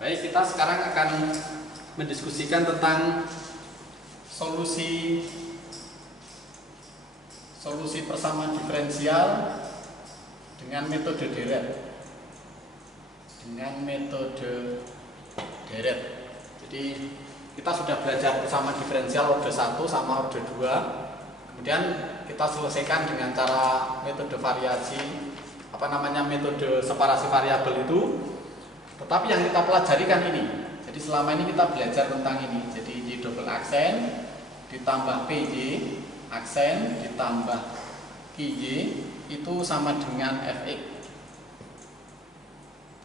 Baik, kita sekarang akan mendiskusikan tentang solusi persamaan diferensial dengan metode deret. Jadi kita sudah belajar persamaan diferensial orde 1 sama orde 2. Kemudian kita selesaikan dengan cara metode variasi, metode separasi variabel itu. Tetapi yang kita pelajari kan ini. Jadi selama ini kita belajar tentang ini. Jadi Y double aksen ditambah PY aksen ditambah QY itu sama dengan Fx.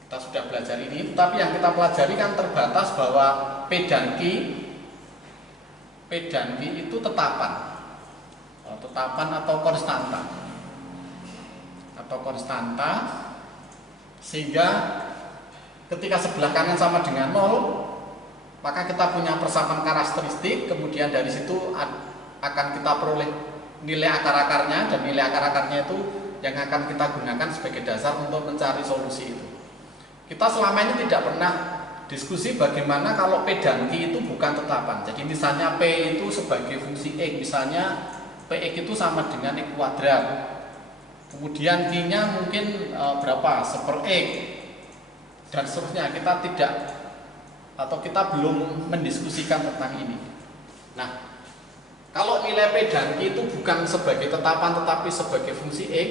Kita sudah belajar ini. Tetapi yang kita pelajari kan terbatas bahwa P dan Q itu tetapan atau konstanta, sehingga ketika sebelah kanan sama dengan 0, maka kita punya persamaan karakteristik. Kemudian dari situ akan kita peroleh nilai akar-akarnya, dan nilai akar-akarnya itu yang akan kita gunakan sebagai dasar untuk mencari solusi itu. Kita selama ini tidak pernah diskusi bagaimana kalau P dan Q itu bukan tetapan. Jadi misalnya P itu sebagai fungsi X, misalnya Px itu sama dengan X kuadrat. Kemudian Q-nya mungkin berapa? 1/X. Dan seterusnya. Kita belum mendiskusikan tentang ini. Nah, kalau nilai P dan Q itu bukan sebagai tetapan tetapi sebagai fungsi X,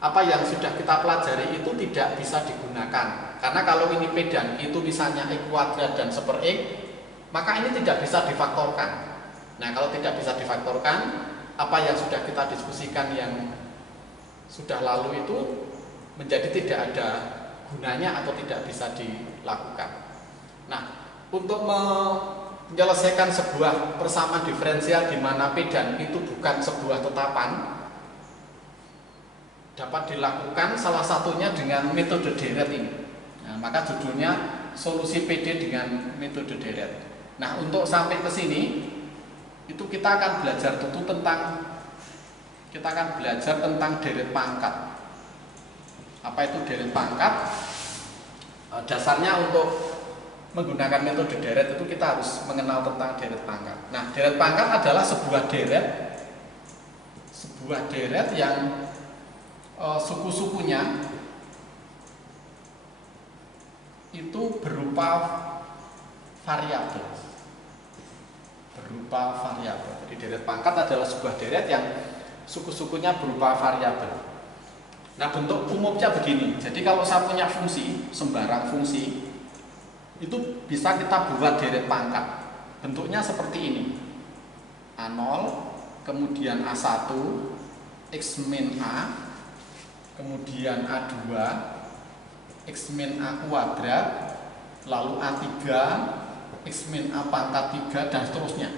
apa yang sudah kita pelajari itu tidak bisa digunakan. Karena kalau ini P dan Q itu misalnya X kuadrat dan 1/X, maka ini tidak bisa difaktorkan. Nah, kalau tidak bisa difaktorkan, apa yang sudah kita diskusikan yang sudah lalu itu menjadi tidak ada gunanya atau tidak bisa dilakukan. Nah, untuk menyelesaikan sebuah persamaan diferensial di mana P dan Q itu bukan sebuah tetapan, dapat dilakukan salah satunya dengan metode deret ini. Nah, maka judulnya solusi PD dengan metode deret. Nah, untuk sampai ke sini itu kita akan belajar tentang deret pangkat. Apa itu deret pangkat? Dasarnya untuk menggunakan metode deret itu kita harus mengenal tentang deret pangkat. Nah, deret pangkat adalah sebuah deret yang suku-sukunya itu berupa variabel. Jadi deret pangkat adalah sebuah deret yang suku-sukunya berupa variabel. Nah, bentuk umumnya begini. Jadi kalau saya punya fungsi, sembarang fungsi, itu bisa kita buat deret pangkat. Bentuknya seperti ini. A0, kemudian A1, X min A, kemudian A2, X min A kuadrat, lalu A3, X min A pangkat 3, dan seterusnya.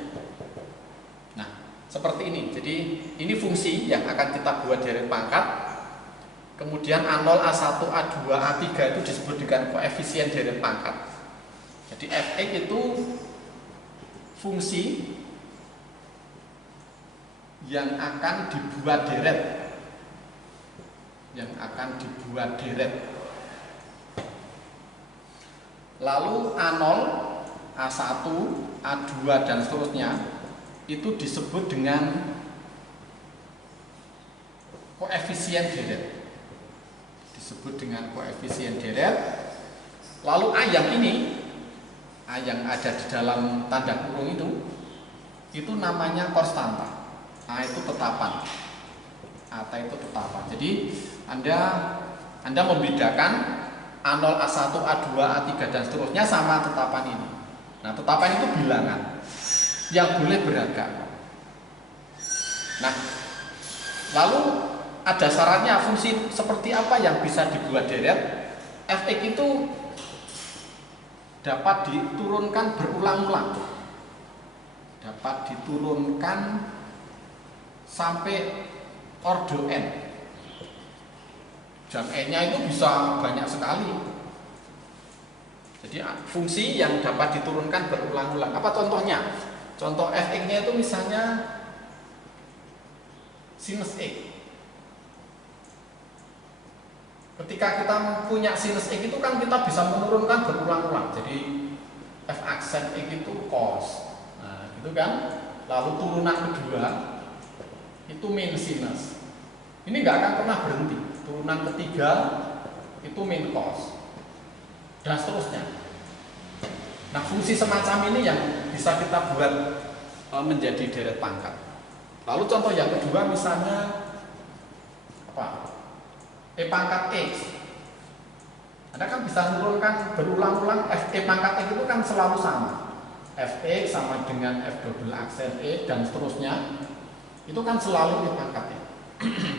Nah, seperti ini. Jadi ini fungsi yang akan kita buat deret pangkat. Kemudian A0, A1, A2, A3 itu disebut dengan koefisien deret pangkat. Jadi Fx itu fungsi yang akan dibuat deret. Lalu A0, A1, A2 dan seterusnya itu disebut dengan koefisien deret. Lalu A yang ada di dalam tanda kurung itu namanya konstanta. A itu tetapan. Jadi Anda membedakan A0, A1, A2, A3 dan seterusnya sama tetapan ini. Nah, tetapan itu bilangan yang boleh beragam. Nah, lalu ada syaratnya, fungsi seperti apa yang bisa dibuat deret. Fx itu dapat diturunkan berulang-ulang, dapat diturunkan sampai orde n, dan n-nya itu bisa banyak sekali. Jadi fungsi yang dapat diturunkan berulang-ulang. Apa contohnya? Contoh Fx-nya itu misalnya sinus X. Ketika kita punya sinus X itu kan kita bisa menurunkan berulang-ulang. Jadi f aksen X itu cos. Nah, gitu kan. Lalu turunan kedua itu min sinus. Ini nggak akan pernah berhenti. Turunan ketiga itu min cos. Dan seterusnya. Nah, fungsi semacam ini yang bisa kita buat menjadi deret pangkat. Lalu contoh yang kedua misalnya apa? E pangkat X. Anda kan bisa menurunkan berulang-ulang E pangkat X itu kan selalu sama. Fx sama dengan F double aksen E dan seterusnya. Itu kan selalu E pangkat X.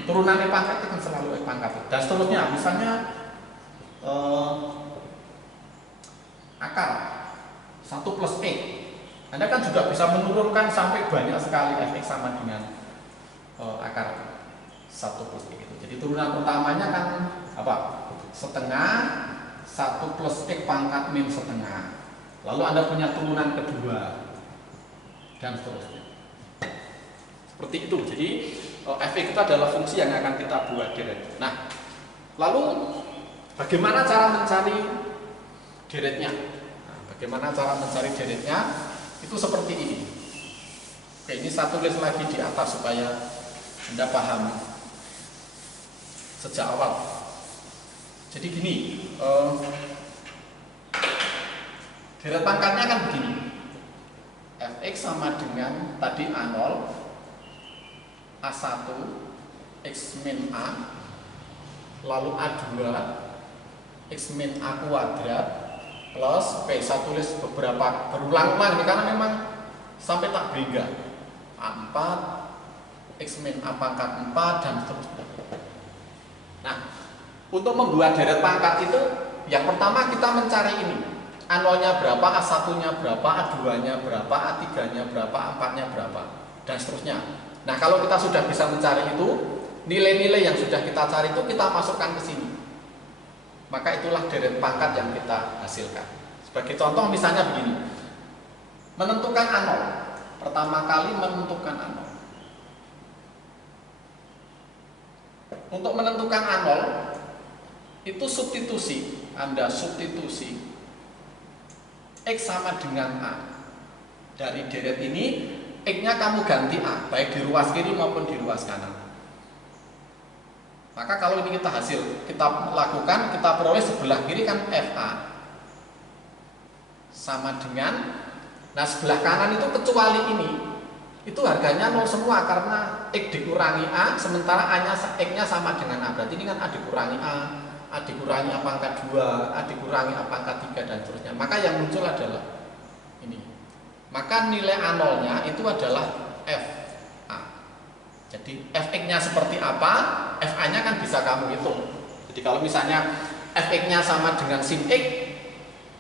Turunan E pangkat X kan selalu E pangkat X. Dan seterusnya, misalnya akar 1 plus X. Anda kan juga bisa menurunkan sampai banyak sekali Fx sama dengan akar 1 plus X itu. Jadi turunan pertamanya kan apa? Setengah 1 plus X pangkat min setengah. Lalu Anda punya turunan kedua dan seterusnya. Seperti itu. Jadi Fx itu adalah fungsi yang akan kita buat deret. Nah, lalu bagaimana cara mencari deretnya? Nah, bagaimana cara mencari deretnya? Itu seperti ini. Oke, ini saya tulis lagi di atas supaya Anda pahami sejak awal. Jadi gini, deret pangkatnya kan begini. Fx sama dengan tadi A0, A1, X min A, lalu A2, X min A kuadrat, plus P. Saya tulis beberapa berulang-ulang ini karena memang sampai tak beringat. A4, X min A pangkat 4, dan seterusnya. Nah, untuk membuat deret pangkat itu, yang pertama kita mencari ini. A0-nya berapa, A1-nya berapa, A2-nya berapa, A3-nya berapa, A4-nya berapa, dan seterusnya. Nah, kalau kita sudah bisa mencari itu, nilai-nilai yang sudah kita cari itu kita masukkan ke sini. Maka itulah deret pangkat yang kita hasilkan. Sebagai contoh misalnya begini. Menentukan A0. Pertama kali menentukan A0. Untuk menentukan A0 itu substitusi. Anda substitusi X sama dengan A. Dari deret ini X-nya kamu ganti A, baik di ruas kiri maupun di ruas kanan. Maka kalau ini kita lakukan, kita peroleh sebelah kiri kan FA sama dengan, nah sebelah kanan itu kecuali ini, itu harganya 0 semua karena X dikurangi A, sementara X-nya sama dengan A. Berarti ini kan A dikurangi A dikurangi A pangkat 2, A dikurangi A pangkat 3, dan seterusnya. Maka yang muncul adalah ini. Maka nilai A0-nya itu adalah FA. Jadi Fx-nya seperti apa, Fa-nya kan bisa kamu hitung. Jadi kalau misalnya Fx-nya sama dengan sin X,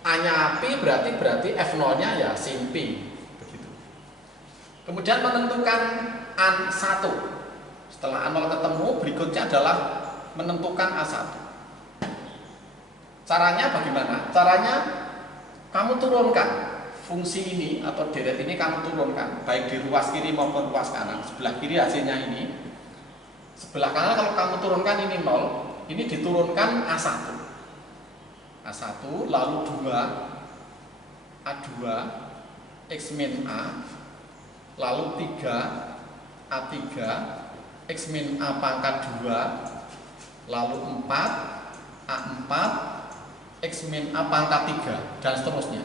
A-nya pi, berarti F0-nya ya sin pi. Begitu. Kemudian menentukan A1. Setelah A0 ketemu, berikutnya adalah menentukan A1. Caranya bagaimana? Caranya kamu turunkan fungsi ini atau deret ini, kamu turunkan baik di ruas kiri maupun ruas kanan. Sebelah kiri hasilnya ini, sebelah kanan kalau kamu turunkan ini 0, ini diturunkan A1, lalu 2, A2, X min A, lalu 3, A3, X min A pangkat 2, lalu 4, A4, X min A pangkat 3, dan seterusnya.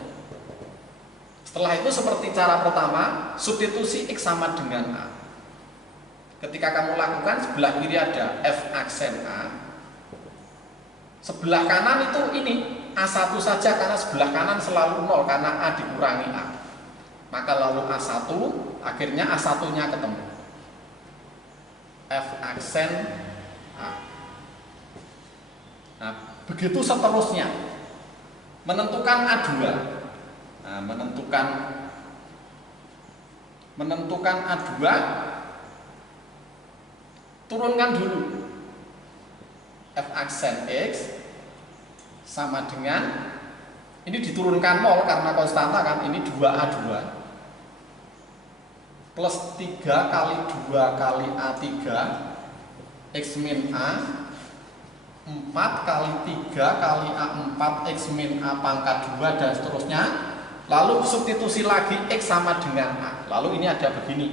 Setelah itu seperti cara pertama, substitusi X sama dengan A. Ketika kamu lakukan, sebelah kiri ada F aksen A, sebelah kanan itu ini A1 saja karena sebelah kanan selalu 0 karena A dikurangi A. Maka lalu A1, akhirnya A1-nya ketemu. F aksen A. Nah, begitu seterusnya. Menentukan A2. Nah, menentukan A2, turunkan dulu F aksen X sama dengan, ini diturunkan 0 karena konstanta kan, ini 2A2 plus 3 kali 2 kali A3 X min A, 4 kali 3 kali A4 X min A pangkat 2 dan seterusnya. Lalu substitusi lagi X sama dengan A. Lalu ini ada begini,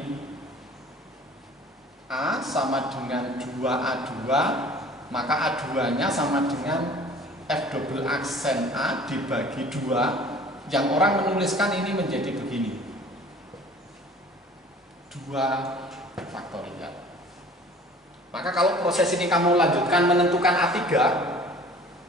A sama dengan 2A2, maka A2 nya sama dengan F double aksen A dibagi 2. Yang orang menuliskan ini menjadi begini, 2 faktorial. Maka kalau proses ini kamu lanjutkan menentukan A3,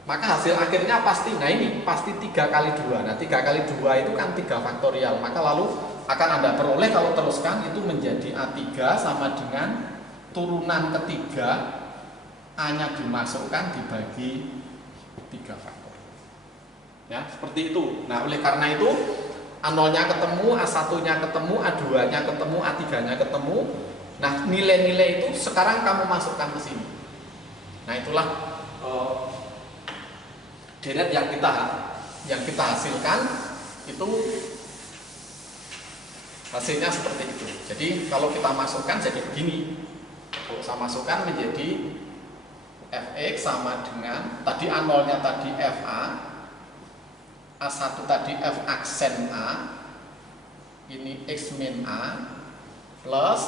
maka hasil akhirnya pasti, nah ini pasti 3 kali 2. Nah 3 kali 2 itu kan 3 faktorial. Maka lalu akan Anda peroleh kalau teruskan itu menjadi A3 sama dengan turunan ketiga, A-nya dimasukkan dibagi 3 faktorial. Ya, seperti itu. Nah, oleh karena itu A0-nya ketemu, A1-nya ketemu, A2-nya ketemu, A3-nya ketemu. Nah, nilai-nilai itu sekarang kamu masukkan ke sini. Nah, itulah deret yang kita hasilkan itu hasilnya seperti itu. Jadi kalau kita masukkan jadi begini. Kalau saya masukkan menjadi Fx sama dengan tadi A0-nya tadi Fa, A1 tadi F aksen A, ini X min A, plus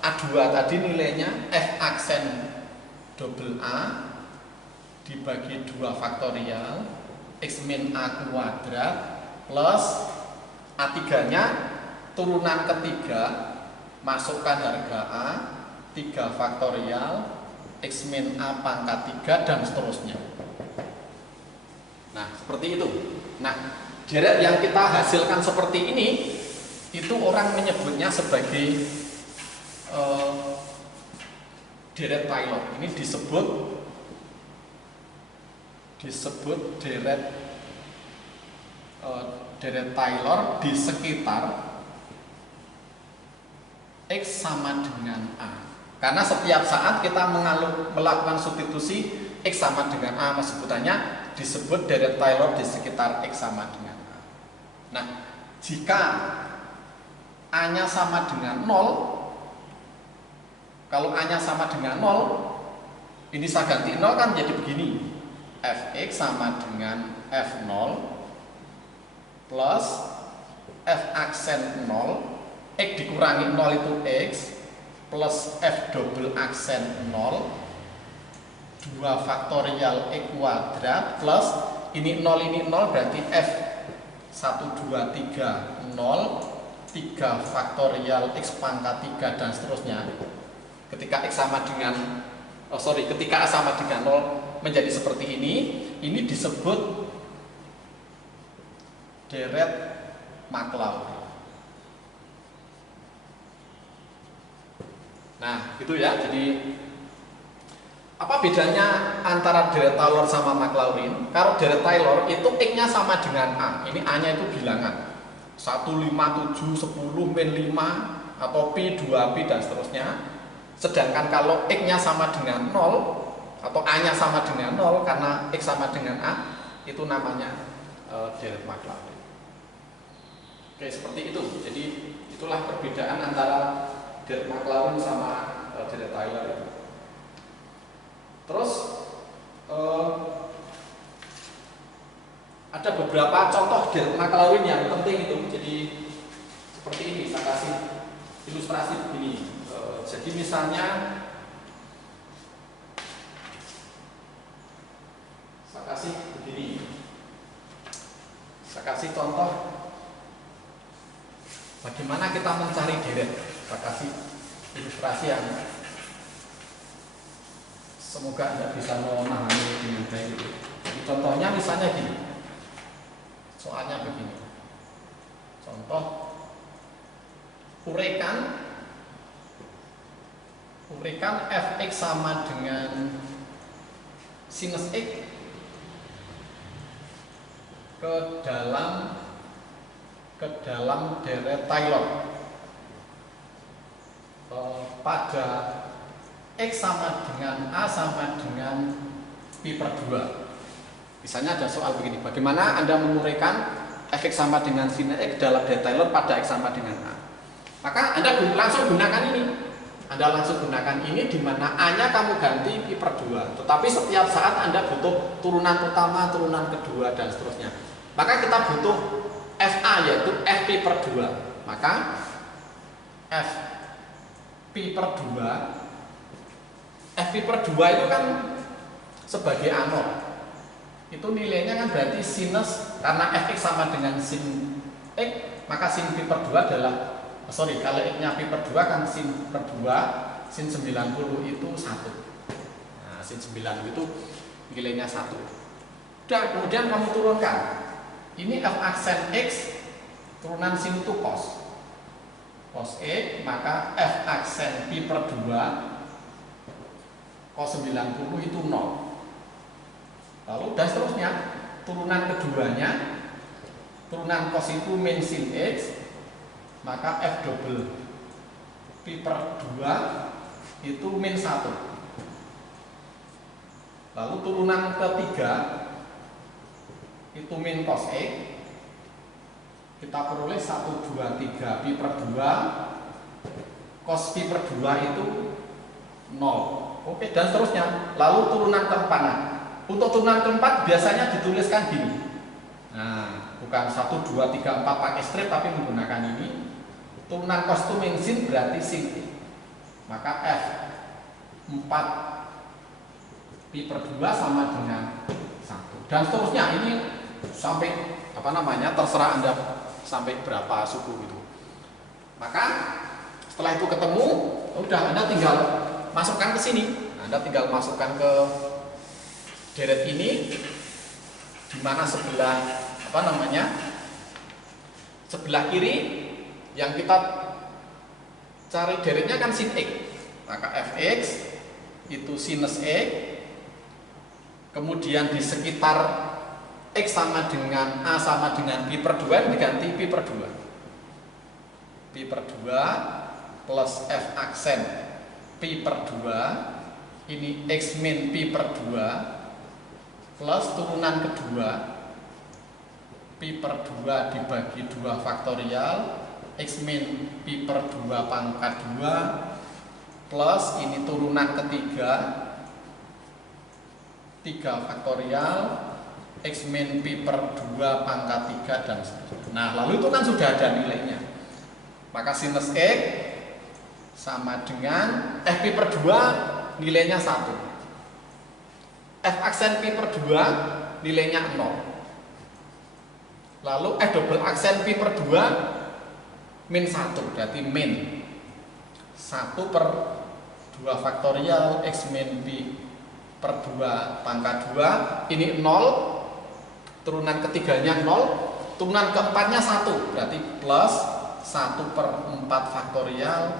A2 tadi nilainya F aksen double A dibagi 2 faktorial X min A kuadrat plus A3 nya turunan ketiga, masukkan harga A 3 faktorial X min A pangkat 3 dan seterusnya. Nah, seperti itu. Nah, deret yang kita hasilkan seperti ini itu orang menyebutnya sebagai deret Taylor. Ini disebut deret Taylor di sekitar X sama dengan A. Karena setiap saat kita melakukan substitusi X sama dengan A, sebutannya disebut deret Taylor di sekitar X sama dengan A. Nah, jika A-nya sama dengan 0, kalau A-nya sama dengan 0, ini saya ganti 0 kan jadi begini, Fx sama dengan F0 plus F aksen 0, X dikurangi 0 itu X, plus F double aksen 0, 2 faktorial X kuadrat, plus ini 0 berarti F 1, 2, 3, 0, 3 faktorial X pangkat 3 dan seterusnya. Ketika X sama dengan ketika A sama dengan 0 menjadi seperti ini disebut deret Maclaurin. Nah, gitu ya. Jadi apa bedanya antara deret Taylor sama Maclaurin? Kalau deret Taylor itu X-nya sama dengan A. Ini A-nya itu bilangan 1, 5, 7, 10, min 5 atau pi, 2pi dan seterusnya. Sedangkan kalau X-nya sama dengan 0 atau A-nya sama dengan 0 karena X sama dengan A, itu namanya deret Maclaurin. Oke, seperti itu. Jadi itulah perbedaan antara deret Maclaurin sama deret Taylor itu. Terus ada beberapa contoh deret Maclaurin yang penting itu. Jadi seperti ini, saya kasih ilustrasi begini. Jadi misalnya saya kasih begini. Saya kasih contoh bagaimana kita mencari deret. Saya kasih ilustrasi yang semoga Anda bisa memahami dengan baik. Jadi contohnya misalnya gini. Soalnya begini. Contoh urekan Fx sama dengan sinus X ke dalam deret Taylor pada X sama dengan A sama dengan pi per 2. Misalnya ada soal begini, bagaimana Anda menguraikan Fx sama dengan sin X dalam deret Taylor pada X sama dengan A? Maka Anda langsung gunakan ini. Anda langsung gunakan ini di mana A-nya kamu ganti pi per 2. Tetapi setiap saat Anda butuh turunan pertama, turunan kedua, dan seterusnya. Maka kita butuh FA, yaitu F pi per 2. Maka F pi per 2, F pi per 2 itu kan sebagai A0. Itu nilainya kan berarti sinus, karena Fx sama dengan sin X, maka sin pi per 2 adalah, kalau X-nya pi per 2 kan sin per 2, sin 90 itu 1. Nah, sin 90 itu nilainya 1. Udah, kemudian kamu turunkan. Ini F aksen X, turunan sin itu cos. Cos X, maka F aksen pi per 2, cos 90 itu 0. Lalu dan seterusnya, turunan keduanya, turunan cos itu min sin X, maka F double pi per 2 itu min 1. Lalu turunan ketiga itu min cos X, kita peroleh 1, 2, 3 pi per 2, cos pi per 2 itu 0. Oke, dan seterusnya. Lalu turunan keempat. Nah, untuk turunan keempat biasanya dituliskan gini. Nah, bukan 1, 2, 3, 4 pakai strip, tapi menggunakan ini. Turunan cos itu min sin berarti sin X. Maka F 4 pi per 2 sama dengan 1. Dan seterusnya, ini sampai terserah Anda sampai berapa suku gitu. Maka setelah itu ketemu, udah Anda tinggal masukkan ke sini. Anda tinggal masukkan ke deret ini, di mana sebelah sebelah kiri yang kita cari deretnya kan sin X. Maka Fx itu sinus X, kemudian di sekitar X sama dengan A sama dengan pi per 2 diganti pi per 2. Pi per 2 plus F aksen pi per 2, ini X min pi per 2 plus turunan kedua pi per 2 dibagi 2 faktorial X min pi per 2 pangkat 2 plus ini turunan ketiga 3 faktorial X min pi per 2 pangkat 3 dan seterusnya. Nah, lalu itu kan sudah ada nilainya. Maka sinus X sama dengan F pi per 2 nilainya 1. F aksen pi per 2 nilainya 0. Lalu F double aksen pi per 2 min 1, berarti min 1 per 2 faktorial X min pi per 2 pangkat 2, ini 0. Turunan ketiganya 0, turunan keempatnya 1, berarti plus 1 per 4 faktorial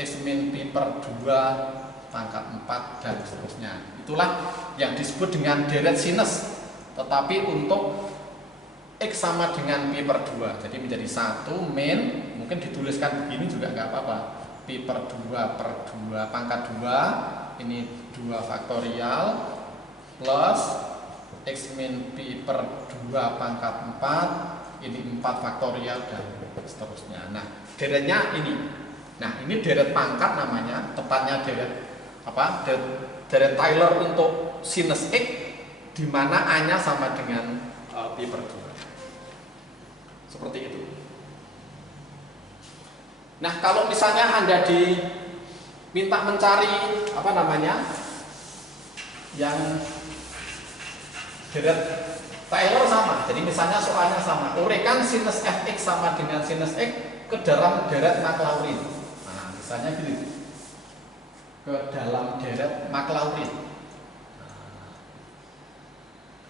X min pi per 2 pangkat 4 dan seterusnya. Itulah yang disebut dengan deret sinus. Tetapi untuk X sama dengan pi per 2, jadi menjadi 1 min, mungkin dituliskan begini juga nggak apa-apa, pi per 2 per 2 pangkat 2, ini 2 faktorial plus X min pi per 2 pangkat 4, ini 4 faktorial dan seterusnya. Nah, deretnya ini. Nah, ini deret pangkat namanya, tepatnya deret Taylor untuk sinus X, di mana A-nya sama dengan pi per 2. Seperti itu. Nah, kalau misalnya Anda diminta mencari yang deret Taylor sama. Jadi misalnya soalnya sama. Uraikan sinus Fx sama dengan sinus X ke dalam deret Maclaurin. Nah, misalnya gini. Ke dalam deret Maclaurin.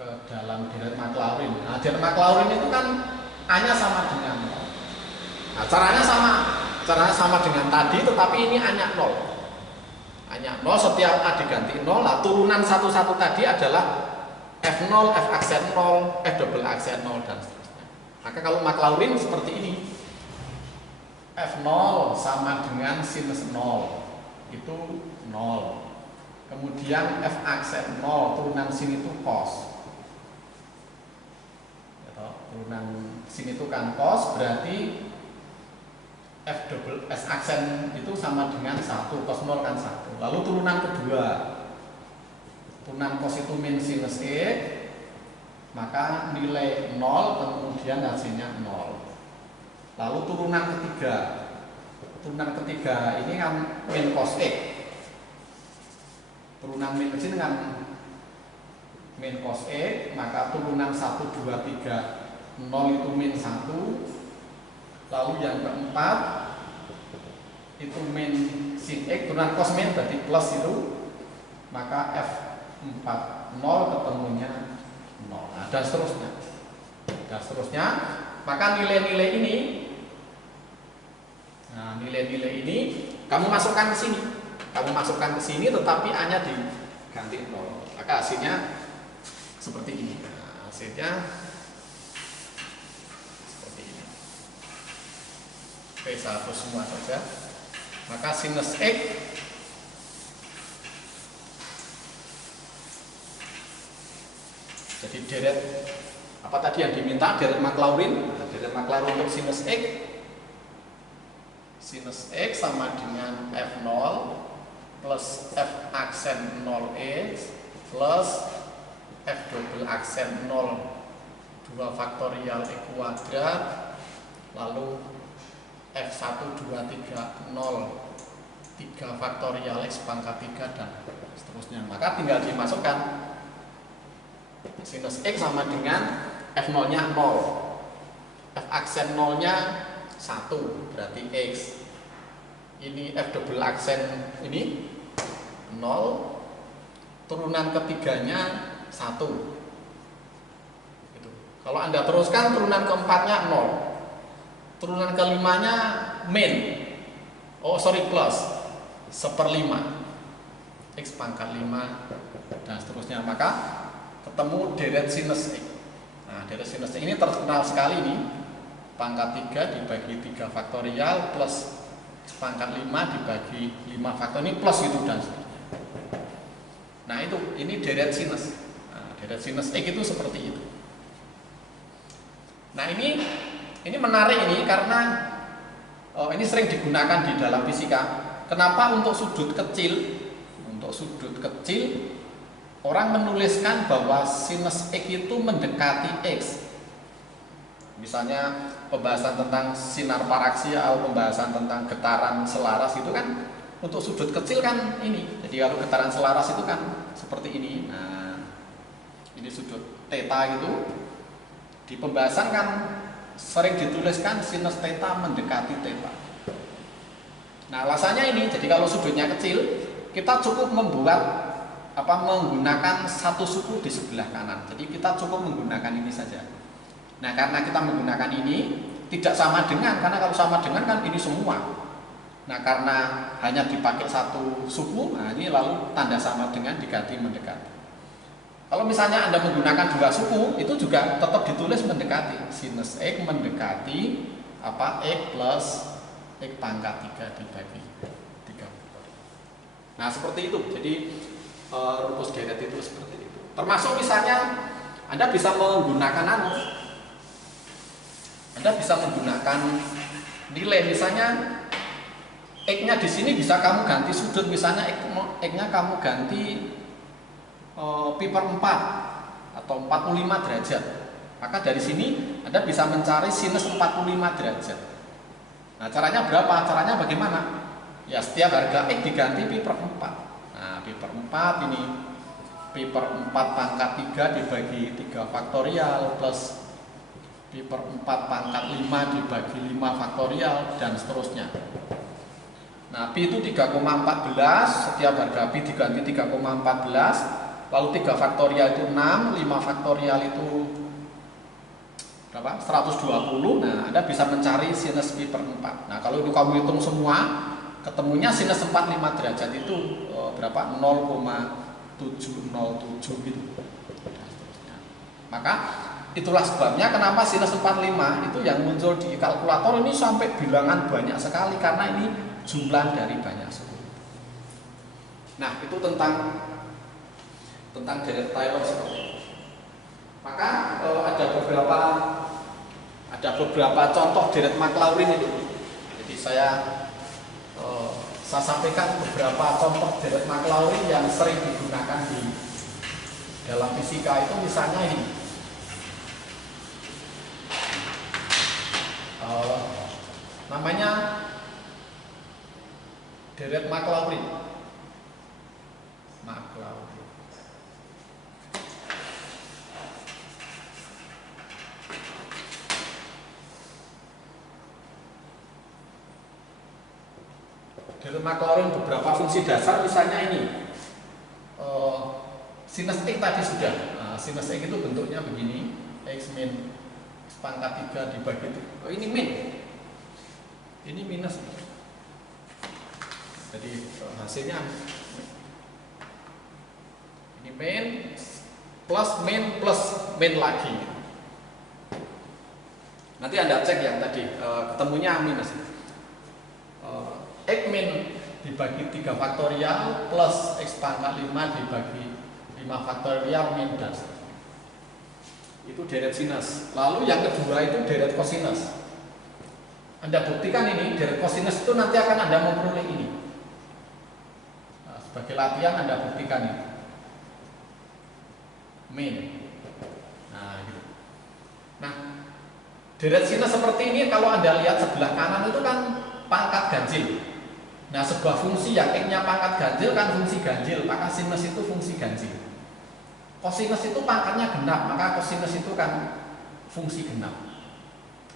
Ke dalam deret Maclaurin. Nah, deret Maclaurin itu kan A-nya sama dengan 0. Nah, caranya sama dengan tadi, tetapi ini A-nya 0. A-nya 0, setiap A diganti 0. Nah, turunan satu-satu tadi adalah F0, F aksen 0, F double aksen 0 dan seterusnya. Maka kalau Maclaurin seperti ini, F0 sama dengan sinus 0 itu 0. Kemudian F aksen 0 turunan sin itu cos. Turunan sin itu kan cos, berarti F double S aksen itu sama dengan 1, cos 0 kan 1. Lalu turunan kedua, turunan cos itu min sinus E, maka nilai 0, kemudian hasilnya 0. Lalu turunan ketiga ini kan min cos E. Turunan min kecil kan min cos E, maka turunan 1, 2, 3, 0 itu min 1. Lalu yang keempat itu min sin X, turunan cos min berarti plus itu, maka F4 0 ketemunya 0. Nah, dan seterusnya. Maka nilai-nilai ini kamu masukkan ke sini, tetapi hanya diganti 0. Maka hasilnya seperti ini. Nah, hasilnya P1 semua saja. Maka sinus X jadi deret apa tadi yang diminta, deret Maclaurin. Deret Maclaurin untuk sinus X sama dengan F0 plus F aksen 0x plus F double aksen 0 2 faktorial E kuadrat, lalu F1, 2, 3, 0 3 faktorial X pangkat 3 dan seterusnya. Maka tinggal dimasukkan sinus X sama dengan F0 nya 0, F aksen 0 nya 1 berarti X, ini F double aksen ini 0, turunan ketiganya 1 gitu. Kalau Anda teruskan turunan keempatnya 0, turunan kelimanya plus 1/5 X pangkat 5 dan seterusnya. Maka ketemu deret sinus X. Nah, deret sinus X ini terkenal sekali nih, pangkat 3 dibagi 3 faktorial plus X pangkat 5 dibagi 5 faktorial, ini plus gitu dan seterusnya. Nah ini deret sinus. Nah, deret sinus X itu seperti itu. Nah ini menarik ini karena ini sering digunakan di dalam fisika. Kenapa untuk sudut kecil orang menuliskan bahwa sinus X itu mendekati X. Misalnya pembahasan tentang sinar paraksial, pembahasan tentang getaran selaras itu kan untuk sudut kecil kan ini. Jadi kalau getaran selaras itu kan seperti ini. Nah, ini sudut theta gitu. Di pembahasan kan sering dituliskan sinus theta mendekati theta. Nah, alasannya ini, jadi kalau sudutnya kecil, kita cukup menggunakan satu suku di sebelah kanan. Jadi kita cukup menggunakan ini saja. Nah, karena kita menggunakan ini tidak sama dengan, karena kalau sama dengan kan ini semua. Nah, karena hanya dipakai satu suku, nah ini lalu tanda sama dengan diganti mendekati. Kalau misalnya Anda menggunakan 2 suku, itu juga tetap ditulis mendekati. Sinus X mendekati X plus X pangkat 3 dibagi 3. Nah, seperti itu. Jadi rumus deret itu seperti itu. Termasuk misalnya Anda bisa menggunakan nilai, misalnya X-nya di sini bisa kamu ganti sudut, misalnya X-nya kamu ganti pi/4 atau 45 derajat. Maka dari sini Anda bisa mencari sinus 45 derajat. Nah, caranya berapa? Caranya bagaimana? Ya, setiap harga X diganti pi/4. Nah, pi/4 ini pi/4 pangkat 3 dibagi 3 faktorial plus pi/4 pangkat 5 dibagi 5 faktorial dan seterusnya. Nah, pi itu 3,14, setiap harga pi diganti 3,14. Lalu 3 faktorial itu 6, 5 faktorial itu berapa? 120. Nah, Anda bisa mencari sinus pi/4. Nah, kalau itu kamu hitung semua, ketemunya sinus 45 derajat itu berapa? 0,707 gitu. Maka itulah sebabnya kenapa sinus 45 itu yang muncul di kalkulator ini sampai bilangan banyak sekali, karena ini jumlah dari banyak suku. Nah, itu tentang deret Taylor seperti itu. Maka ada beberapa contoh deret Maclaurin itu. Jadi saya sampaikan beberapa contoh deret Maclaurin yang sering digunakan di dalam fisika. Itu misalnya ini, namanya deret Maclaurin. Deret Maclaurin beberapa fungsi dasar, misalnya ini sinus X tadi sudah. Sinus X itu bentuknya begini, X min pangkat 3 dibagi 3. Oh, ini min, ini minus. Jadi hasilnya ini min plus min lagi. Nanti Anda cek yang tadi ketemunya minus. X min dibagi 3 faktorial plus X pangkat 5 dibagi 5 faktorial min das. Itu deret sinus. Lalu yang kedua itu deret kosinus. Anda buktikan ini, deret kosinus itu nanti akan Anda memperoleh ini. Nah, sebagai latihan Anda buktikan ini. Min. Nah, gitu. Nah, deret sinus seperti ini kalau Anda lihat sebelah kanan itu kan pangkat ganjil. Nah, sebuah fungsi yang X-nya pangkat ganjil kan fungsi ganjil, maka sinus itu fungsi ganjil. Kosinus itu pangkatnya genap, maka kosinus itu kan fungsi genap.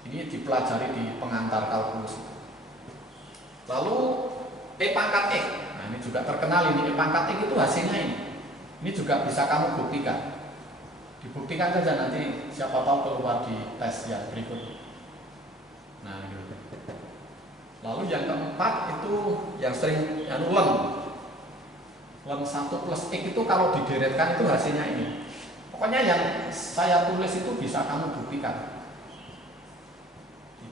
Ini dipelajari di pengantar kalkulus. Lalu E pangkat X. Nah, ini juga terkenal ini, E pangkat X itu hasilnya ini. Ini juga bisa kamu buktikan. Dibuktikan saja nanti, siapa tahu keluar di tes yang berikutnya. Nah, gitu. Lalu yang keempat itu yang sering lem 1 plus X itu kalau dideretkan itu hasilnya ini. Pokoknya yang saya tulis itu bisa kamu buktikan.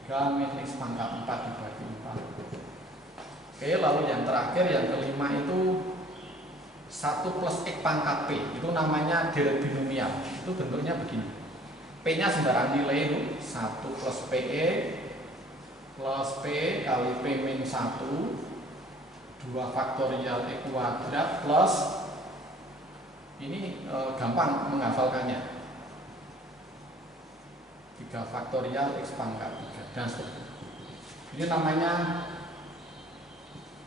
3 min X pangkat 4 dibagi 4. Oke, lalu yang terakhir yang kelima itu 1 plus X pangkat P. Itu namanya deret binomial. Itu bentuknya begini. P-nya sembarang nilai itu 1 plus PE plus P kali P min 1 2 faktorial X kuadrat plus ini gampang menghafalkannya 3 faktorial X pangkat 3 dan seterusnya. Ini namanya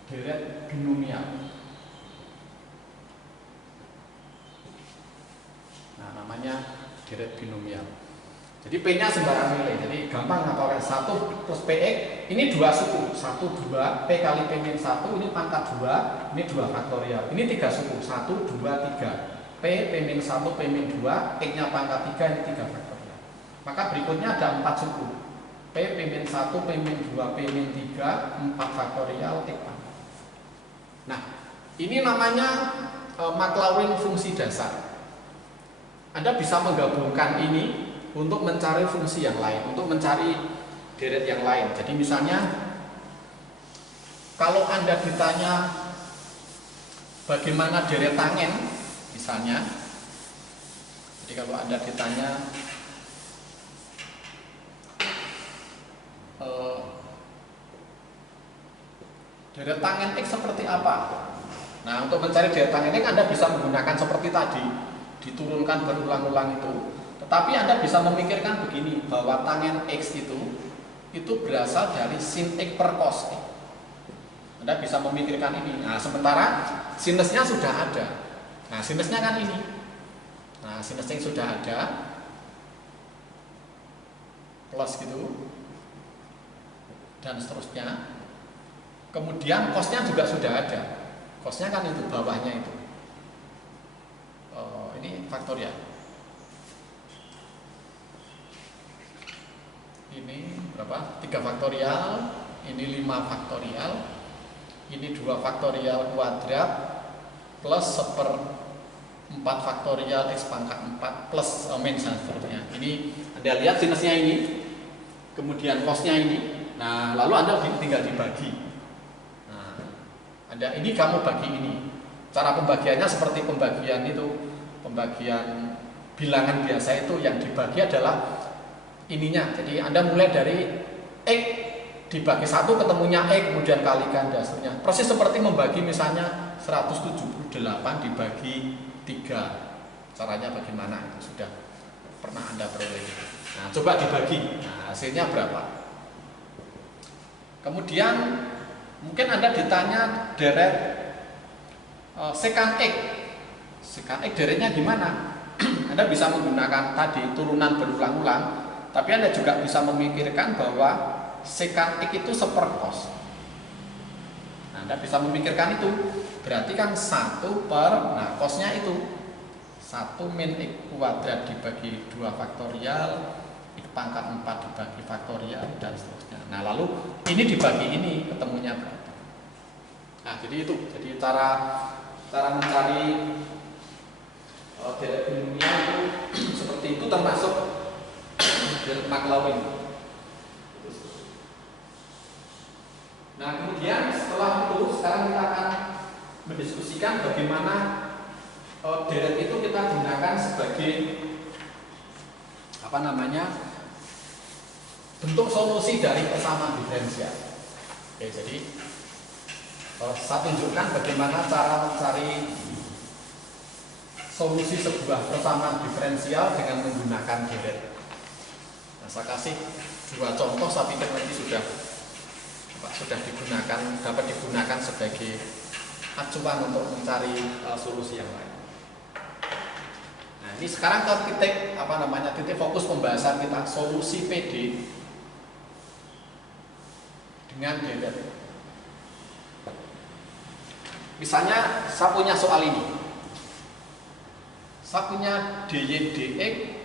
deret binomial. Nah, namanya deret binomial. Jadi P-nya sembarang nilai, jadi gampang ngapalkan 1 plus PX, ini 2 suku, 1, 2, P kali P min 1, ini pangkat 2, ini 2 faktorial, ini 3 suku, 1, 2, 3, P min 1, P min 2, X-nya pangkat 3, ini 3 faktorial. Maka berikutnya ada 4 suku, P min 1, P min 2, P min 3, 4 faktorial, X pangkat. Nah, ini namanya Maclaurin fungsi dasar. Anda bisa menggabungkan ini untuk mencari fungsi yang lain, untuk mencari deret yang lain. Jadi misalnya kalau Anda ditanya bagaimana deret tangen, misalnya, jadi kalau Anda ditanya deret tangen X seperti apa? Nah, untuk mencari deret tangen X Anda bisa menggunakan seperti tadi, diturunkan berulang-ulang itu. Tetapi Anda bisa memikirkan begini, bahwa tangen X itu berasal dari sin X per cos X. Anda bisa memikirkan ini. Nah, sementara sinusnya sudah ada. Nah, sinusnya kan ini. Nah, sinusnya sudah ada. Plus gitu. Dan seterusnya. Kemudian cosnya juga sudah ada. Cosnya kan itu, bawahnya itu. Ini faktorial. Ini berapa? 3 faktorial, ini 5 faktorial, ini 2 faktorial kuadrat plus 1/4 faktorial X pangkat 4 plus min dan seterusnya. Ini Anda lihat sinusnya ini, kemudian cosnya ini. Nah, lalu Anda tinggal dibagi. Nah, Anda ini kamu bagi ini. Cara pembagiannya seperti pembagian itu, pembagian bilangan biasa itu, yang dibagi adalah ininya. Jadi Anda mulai dari X dibagi 1 ketemunya E, kemudian kalikan dan seterusnya. Persis seperti membagi misalnya 178 dibagi 3. Caranya bagaimana? Itu sudah pernah Anda peroleh. Nah, coba dibagi. Nah, hasilnya berapa? Kemudian mungkin Anda ditanya deret sekant X. Sekant X deretnya gimana? Anda bisa menggunakan tadi turunan berulang-ulang, tapi Anda juga bisa memikirkan bahwa sekant X itu seperkos. Nah, Anda bisa memikirkan itu. Berarti kan 1 per, nah kosnya itu 1 min X kuadrat dibagi 2 faktorial, X pangkat 4 dibagi faktorial, dan seterusnya. Nah, lalu ini dibagi ini, ketemunya berapa? Nah, jadi itu. Jadi cara mencari deret binomial itu seperti itu, termasuk deret Maclaurin. Nah, kemudian setelah itu, sekarang kita akan mendiskusikan bagaimana deret itu kita gunakan sebagai bentuk solusi dari persamaan diferensial. Oke, jadi saya tunjukkan bagaimana cara mencari solusi sebuah persamaan diferensial dengan menggunakan deret. Nah, saya kasih 2 contoh, saya pikir nanti dapat digunakan sebagai acuan untuk mencari solusi yang lain. Nah, ini sekarang ke titik fokus pembahasan kita, solusi PD dengan deret. Misalnya saya punya soal ini. Saya punya dy dx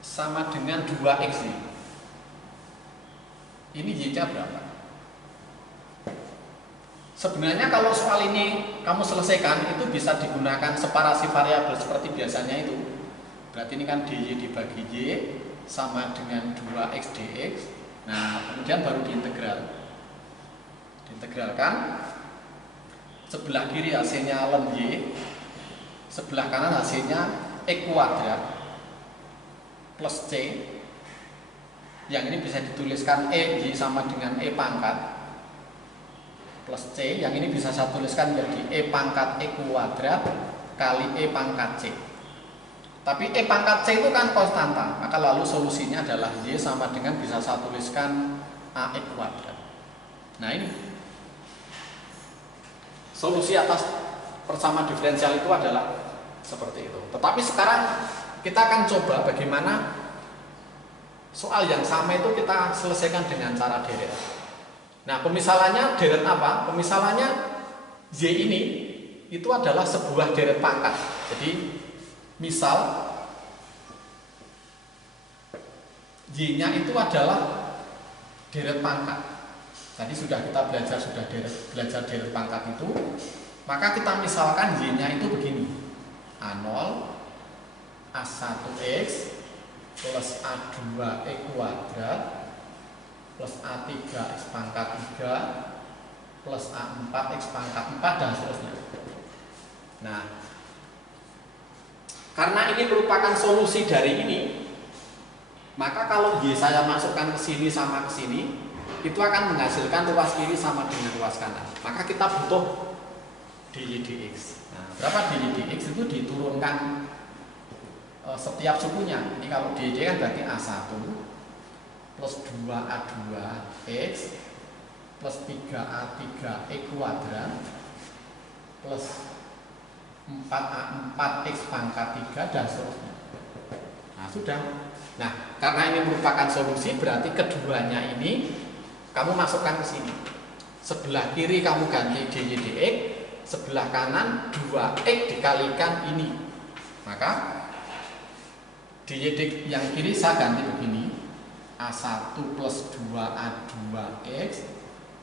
sama dengan 2x ini. Ini y-nya berapa? Sebenarnya kalau soal ini kamu selesaikan, itu bisa digunakan separasi variabel seperti biasanya itu. Berarti ini kan dy dibagi y sama dengan 2x dx. Nah, kemudian baru diintegral. Diintegralkan. Sebelah kiri hasilnya ln y, sebelah kanan hasilnya x kuadrat plus c. Yang ini bisa dituliskan y sama dengan e pangkat plus c, yang ini bisa saya tuliskan menjadi e pangkat x kuadrat kali e pangkat c. Tapi e pangkat c itu kan konstanta, maka lalu solusinya adalah y sama dengan bisa saya tuliskan ax kuadrat. Nah, ini solusi atas persamaan diferensial itu adalah seperti itu. Tetapi sekarang kita akan coba bagaimana soal yang sama itu kita selesaikan dengan cara deret. Nah, pemisalannya deret apa? Pemisalannya y ini itu adalah sebuah deret pangkat. Jadi misal y-nya itu adalah deret pangkat. Tadi kita belajar deret pangkat itu, maka kita misalkan y-nya itu begini: A0 A1x plus A2x kuadrat plus A3x pangkat 3 plus A4x pangkat 4 dan seterusnya. Nah, karena ini merupakan solusi dari ini, maka kalau y saya masukkan ke sini sama ke sini, itu akan menghasilkan ruas kiri sama dengan ruas kanan. Maka kita butuh dy dx. Nah, berapa dy dx itu diturunkan setiap sukunya. Ini kalau dy kan berarti A1 plus 2A2x plus 3A3x kuadrat plus 4A4x pangkat 3 dan seterusnya. Nah, sudah. Nah, karena ini merupakan solusi, berarti keduanya ini kamu masukkan ke sini. Sebelah kiri kamu ganti dy dx, sebelah kanan 2x dikalikan ini. Maka dy dx yang kiri saya ganti begini: A1 plus 2A2x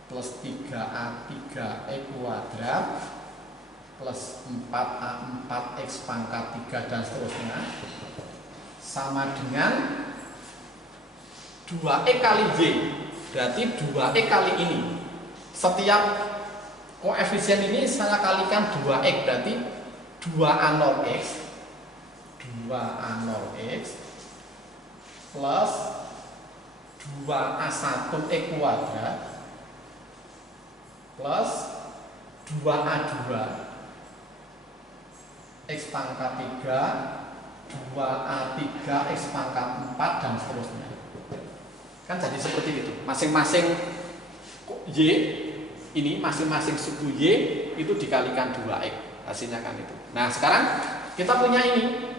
plus 3A3x kuadrat plus 4A4x pangkat 3 dan seterusnya sama dengan 2x kali y. Berarti 2x kali ini. Setiap koefisien ini saya kalikan 2x, berarti 2A0x 2A0x plus 2A1 E kuadrat plus 2A2 X pangkat 3 2A3 X pangkat 4 dan seterusnya. Kan jadi seperti itu. Masing-masing Y ini, masing-masing suku Y itu dikalikan 2X. Hasilnya kan itu. Nah sekarang kita punya ini.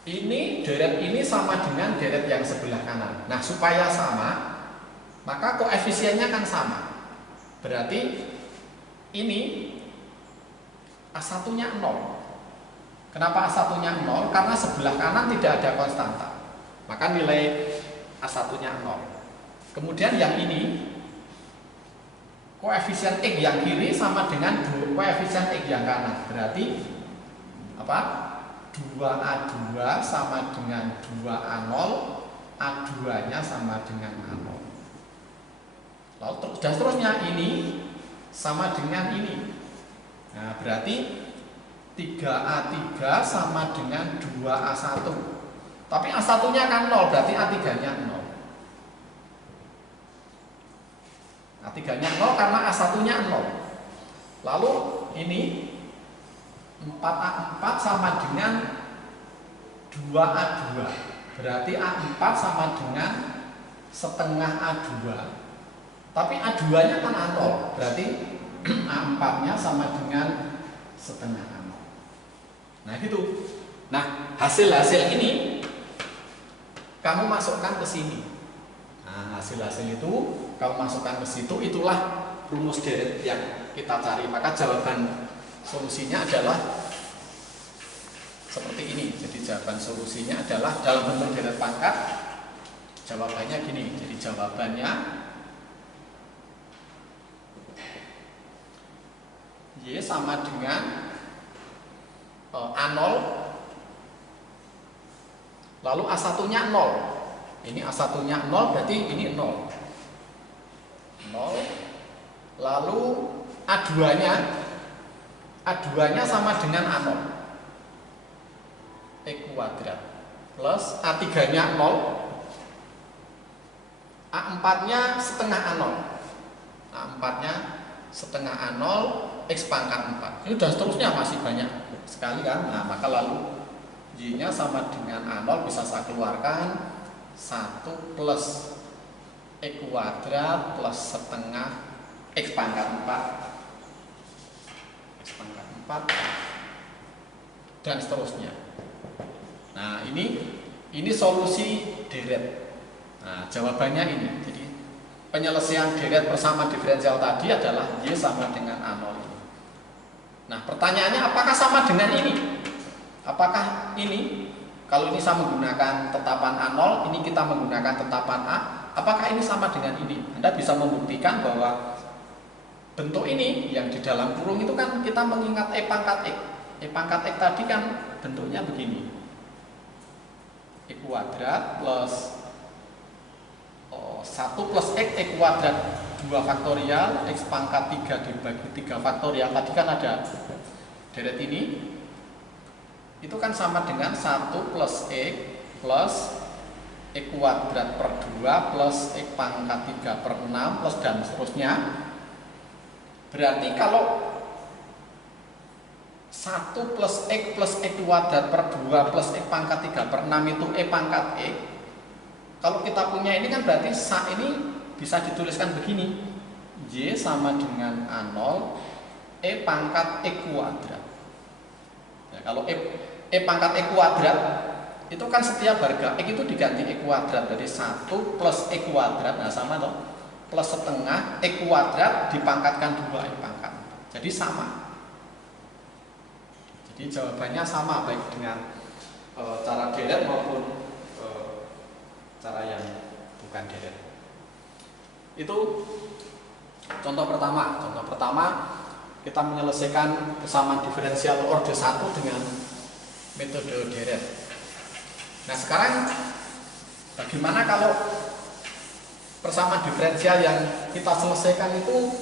Ini deret ini sama dengan deret yang sebelah kanan. Nah supaya sama, maka koefisiennya kan sama. Berarti ini A1-nya 0. Kenapa A1-nya 0? Karena sebelah kanan tidak ada konstanta. Maka nilai A1-nya 0. Kemudian yang ini, koefisien X yang kiri sama dengan koefisien X yang kanan. Berarti apa? 2A2 sama dengan 2A0, A2-nya sama dengan A0. Lalu dan seterusnya, ini sama dengan ini. Nah, berarti 3A3 sama dengan 2A1. Tapi A1-nya kan 0, berarti A3-nya 0. A3-nya 0 karena A1-nya 0. Lalu ini 4A4 sama dengan 2A2. Berarti A4 sama dengan setengah A2. Tapi A2-nya kan A0. Berarti A4-nya sama dengan setengah A0. Nah gitu. Nah hasil-hasil ini kamu masukkan ke sini. Nah hasil-hasil itu kamu masukkan ke situ. Itulah rumus deret yang kita cari. Maka jawaban solusinya adalah seperti ini. Jadi jawaban solusinya adalah dalam bentuk deret pangkat. Jawabannya gini. Jadi jawabannya Y sama dengan A0, lalu A1-nya 0. Ini A1-nya 0, berarti ini 0. 0. Lalu A2-nya sama dengan A0. E kuadrat plus A3-nya 0. A4-nya setengah A0. A4-nya setengah A0 X pangkat 4. Ini dan seterusnya masih banyak sekali kan. Nah, maka lalu Y-nya sama dengan A0 bisa saya keluarkan 1 plus E kuadrat plus setengah X pangkat 4 X pangkat 4 dan seterusnya. Nah ini solusi deret. Nah jawabannya ini. Jadi penyelesaian deret bersama diferensial tadi adalah Y sama dengan A0 ini. Nah pertanyaannya apakah sama dengan ini? Apakah ini, kalau ini saya menggunakan tetapan A0, ini kita menggunakan tetapan A, apakah ini sama dengan ini? Anda bisa membuktikan bahwa bentuk ini yang di dalam kurung itu kan kita mengingat E pangkat X. E pangkat X tadi kan bentuknya begini. E kuadrat plus 1 plus X E kuadrat 2 faktorial X pangkat 3 dibagi 3 faktorial. Tadi kan ada deret ini. Itu kan sama dengan 1 plus X plus E kuadrat per 2 plus X pangkat 3 per 6 plus dan seterusnya. Berarti kalau 1 plus X plus E kuadrat per 2 plus X pangkat 3 per 6 itu E pangkat X. Kalau kita punya ini kan berarti ini bisa dituliskan begini. Y sama dengan A0 E pangkat E kuadrat. Nah, kalau E pangkat E kuadrat itu kan setiap harga X itu diganti E kuadrat. Jadi 1 plus E kuadrat, nah sama toh, plus setengah E kuadrat dipangkatkan 2 E pangkat. Jadi sama. Jadi jawabannya sama baik dengan cara deret maupun cara yang bukan deret. Itu contoh pertama. Contoh pertama kita menyelesaikan persamaan diferensial order 1 dengan metode deret. Nah sekarang bagaimana kalau persamaan diferensial yang kita selesaikan itu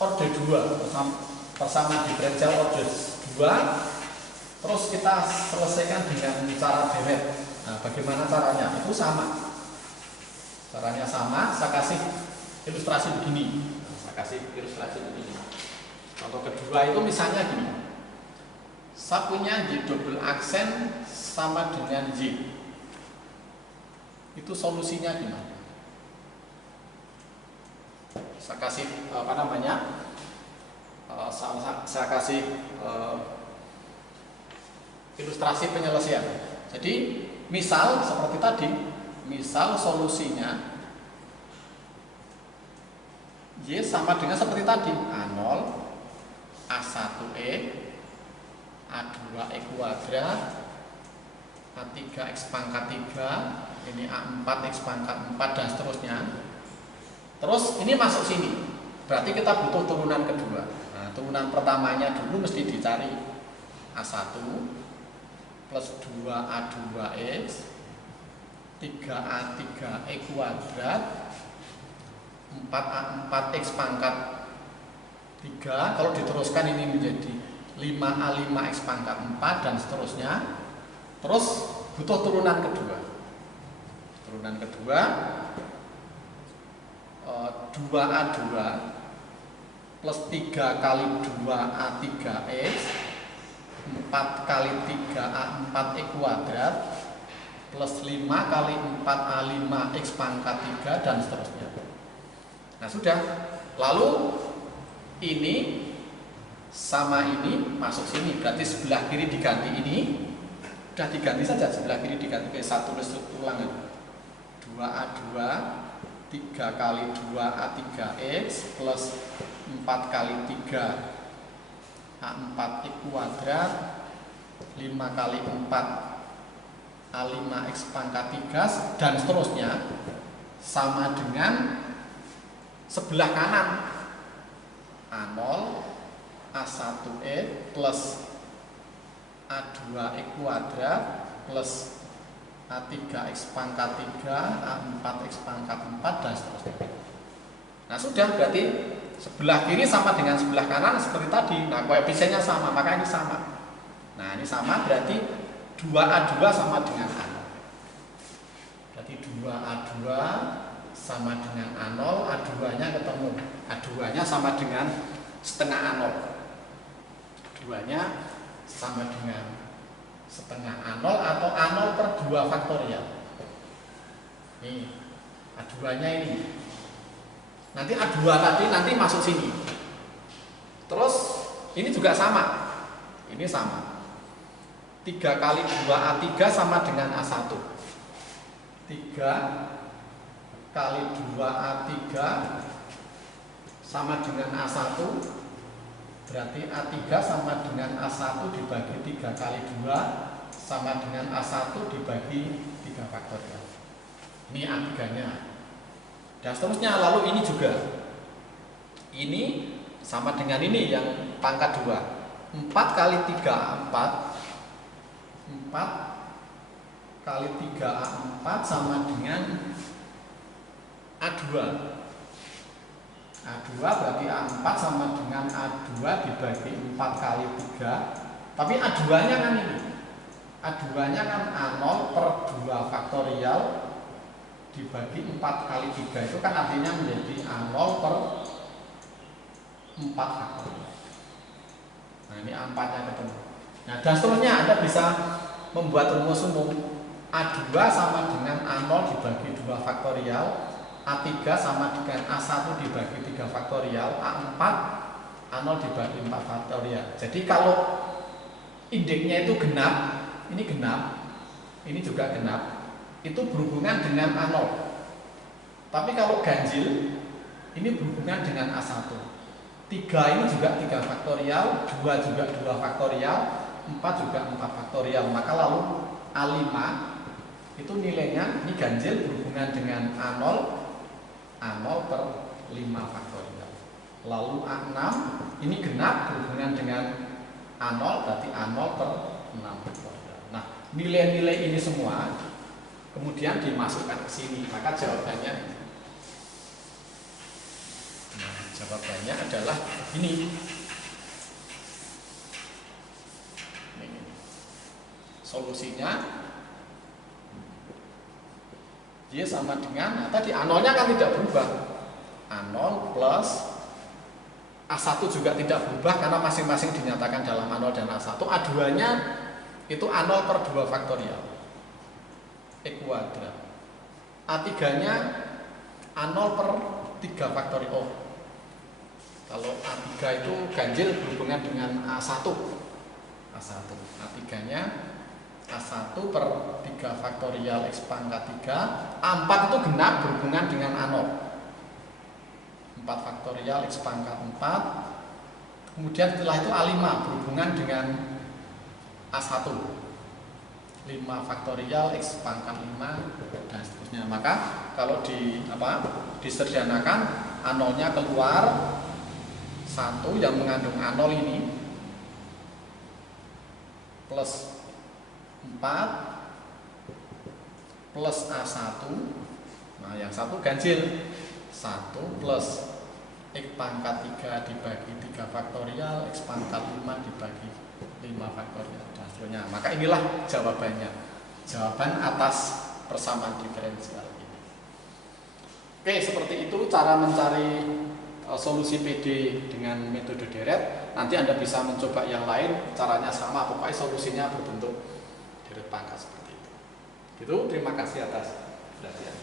order 2, persamaan diferensial order 2, terus kita selesaikan dengan cara deret. Nah bagaimana caranya? Itu sama. Caranya sama, saya kasih ilustrasi begini. Contoh kedua itu misalnya gini. Saya punya Y double aksen sama dengan Y. Itu solusinya gimana? Saya kasih saya kasih ilustrasi penyelesaian. Jadi misal seperti tadi, misal solusinya Y sama dengan seperti tadi, A0, A1E, A2E kuadrat, A3X pangkat 3, ini A4 X pangkat 4 dan seterusnya. Terus ini masuk sini, berarti kita butuh turunan kedua. Nah, turunan pertamanya dulu mesti dicari A1 plus 2A2X 3A3E kuadrat 4A4X pangkat 3. Kalau diteruskan ini menjadi 5A5X pangkat 4 dan seterusnya. Terus butuh turunan kedua. Turunan kedua 2A2 plus 3 kali 2A3X 4 kali 3A4E kuadrat plus 5 kali 4A5X pangkat 3 dan seterusnya. Nah sudah, lalu ini sama ini masuk sini, berarti sebelah kiri diganti ini. Sudah diganti saja, sebelah kiri diganti ke satu tulis ulangan 2A2 3 kali 2A3X plus 4 kali 3 A4X kuadrat 5 kali 4 A5X pangkat 3 dan seterusnya sama dengan sebelah kanan A0 A1E plus A2E kuadrat plus A3X pangkat 3 A4X pangkat 4 dan seterusnya. Nah sudah, berarti sebelah kiri sama dengan sebelah kanan seperti tadi. Nah koefisiennya sama, maka ini sama. Nah ini sama, berarti 2A2 sama dengan A0. Berarti 2A2 sama dengan A0, A2 nya ketemu. A2 nya sama dengan setengah A0. A2 nya sama dengan setengah A0 atau A0 per 2 faktorial. Nih, A2 nya ini. Nanti A2 tadi nanti masuk sini. Terus ini juga sama. Ini sama. 3 kali 2A3 sama dengan A1. 3 kali 2A3 sama dengan A1. Berarti A3 sama dengan A1 dibagi 3 kali 2 sama dengan A1 dibagi 3 faktorial. Ini A3 nya. Dan seterusnya, lalu ini juga. Ini sama dengan ini yang pangkat 2. 4 kali 3A4 4 kali 3A4 sama dengan A2. A2 berarti A4 sama dengan A2 dibagi 4 kali 3. Tapi A2 nya kan ini, A2 nya kan A0 per 2 faktorial dibagi 4 kali 3. Itu kan artinya menjadi A0 per 4 faktorial. Nah ini A4 nya ketemu. Nah dan seterusnya Anda bisa membuat rumus umum. A2 sama dengan A0 dibagi 2 faktorial, A3 sama dengan A1 dibagi 3 faktorial, A4 A0 dibagi 4 faktorial. Jadi kalau indeksnya itu genap, ini genap, ini juga genap, itu berhubungan dengan A0. Tapi kalau ganjil, ini berhubungan dengan A1. 3 ini juga 3 faktorial, 2 juga 2 faktorial, 4 juga 4 faktorial. Maka lalu A5 itu nilainya, ini ganjil berhubungan dengan A0 per 5 faktorial. Lalu A6 ini genap berhubungan dengan A0, berarti A0 per 6 faktorial. Nah nilai-nilai ini semua kemudian dimasukkan ke sini, maka jawabannya adalah ini. Solusinya Y sama dengan tadi A0-nya kan tidak berubah. A0 plus A1 juga tidak berubah karena masing-masing dinyatakan dalam A0 dan A1. A2-nya itu A0 per 2 faktorial E kuadrat. A3-nya A0 per 3 faktorial. Oh, kalau A3 itu ganjil berhubungan dengan A1. A3-nya A1 per 3 faktorial X pangkat 3. A4 itu genap berhubungan dengan A0. 4 faktorial X pangkat 4. Kemudian setelah itu A5 berhubungan dengan A1. 5 faktorial X pangkat 5 dan seterusnya. Maka kalau disederhanakan, A0-nya keluar 1 yang mengandung A0 ini plus 4 plus A1. Nah, yang satu ganjil. 1 plus X pangkat 3 dibagi 3 faktorial X pangkat 5 dibagi 5 faktorial dan seterusnya. Maka inilah jawabannya. Jawaban atas persamaan diferensial ini. Oke, seperti itu cara mencari solusi PD dengan metode deret. Nanti Anda bisa mencoba yang lain, caranya sama, pokoknya solusinya berbentuk deret pangkat seperti itu. Gitu, terima kasih atas perhatian.